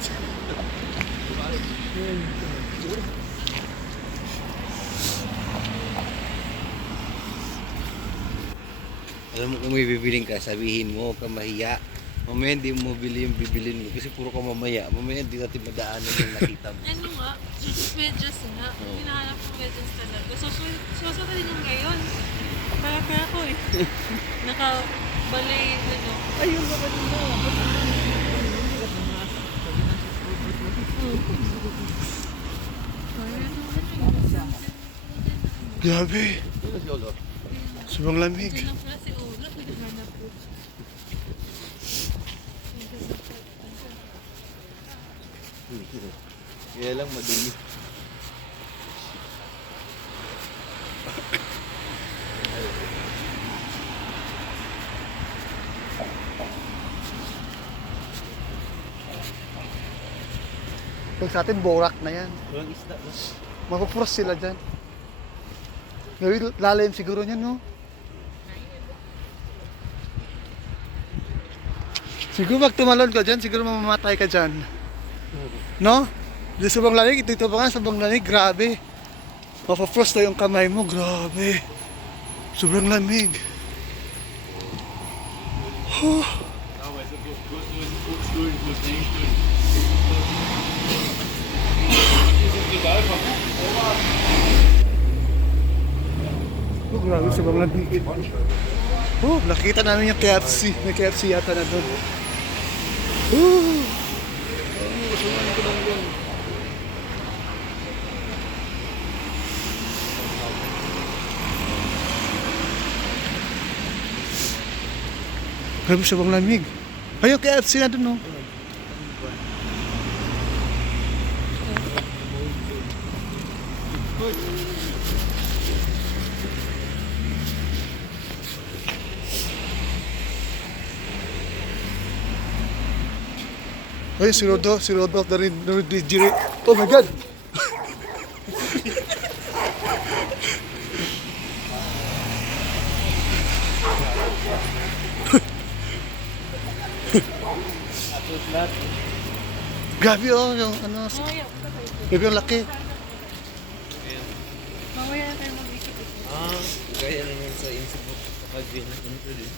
Alam mo kung may bibiling ka, sabihin mo, huwag kang mahiya. Mamaya hindi mo bili yung bibilin mo kasi puro ka mamaya. Mamaya hindi natin madaanan yung nakita mo. Ano nga? Medyas nga. Hinahanap ko medyas talaga. Susunod din yung ngayon. Para ko eh. Nakabalay, ano. Ayun ba kanina? Grabe. Sobrang lamig. Diyan lang pala si Ulo. Hinahanap ko. Kaya lang madumi. Pag sa atin, borak na yan. Walang isda ba? Mapupros sila dyan. Gawin, lalim siguro niyan, no? Siguro pag tumalon ka dyan, siguro mamamatay ka dyan. No? Di sobrang lamig, ito pa nga, sobrang lamig, grabe. Mapupros na yung kamay mo, grabe. Sobrang lamig. Oh. Oh, grabe, sobrang lamig. Oh, nakita namin yung KFC. May KFC yata na doon. Oh. Grabe, sobrang lamig. Ayun, KFC na doon, no? Ay, si Rodo, dari Jiri. Oh my God! Grabe oh, yung ano, grabe yung laki. Mamaya na tayo mag-ikot. Gaya naman sa Insubok kapag ito din.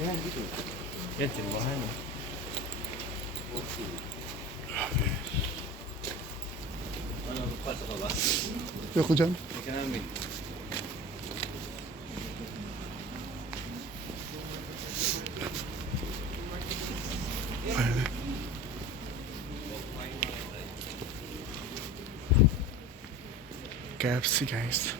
Ayan, dito. Yan, silwahan. Grabe. Ano, pasok ka ba? Ayoko dyan. Hindi ka namin. KFC guys.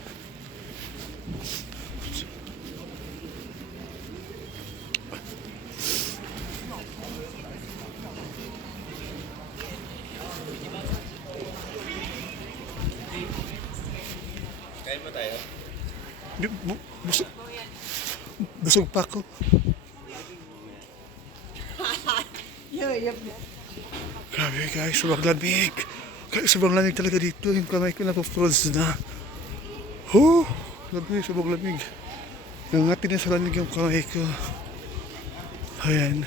Kain mo tayo? Busog pa ako. Grabe guys, sobrang lamig. Sobrang lamig talaga dito. Yung kamay ko napufroze na. Oh, lamig, sobrang lamig. Nangatin na sa lamig yung kamay ko. Ayan.